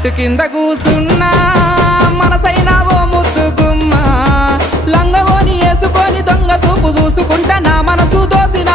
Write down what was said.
చెట్టు కింద కూసున్నా మనసైనా ఓ ముద్దు గుమ్మ లంగవోని వేసుకొని దొంగ చూపు చూసుకుంటా నా మనసు దోసిన